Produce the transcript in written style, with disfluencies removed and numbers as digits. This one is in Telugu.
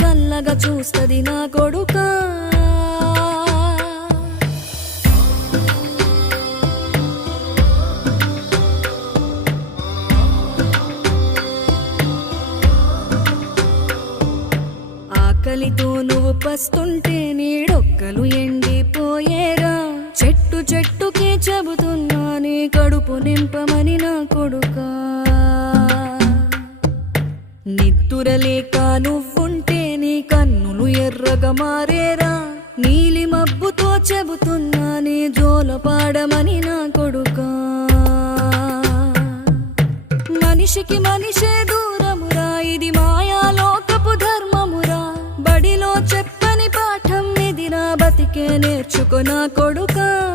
చల్లగా చూస్తది నా కొడుకా. ఆకలితో నువ్వు పస్తుంటే నీడొక్కలు ఎండిపోయేరా. చెట్టు చెట్టుకే చెబుతున్నా నీ కడుపు నింపమని నా కొడుకా. నిద్దురలేక నువ్వుంటే నీ కన్నులు ఎర్రగా మారేరా. నీలి మబ్బుతో చెబుతున్నా నీ జోల పాడమని నా కొడుకా. మనిషికి మనిషే దూరమురా, ఇది మాయాలోకపు ధర్మమురా. బడిలో చెప్పని పాఠం ఇది, నా బతికే నేర్చుకో నా కొడుకా.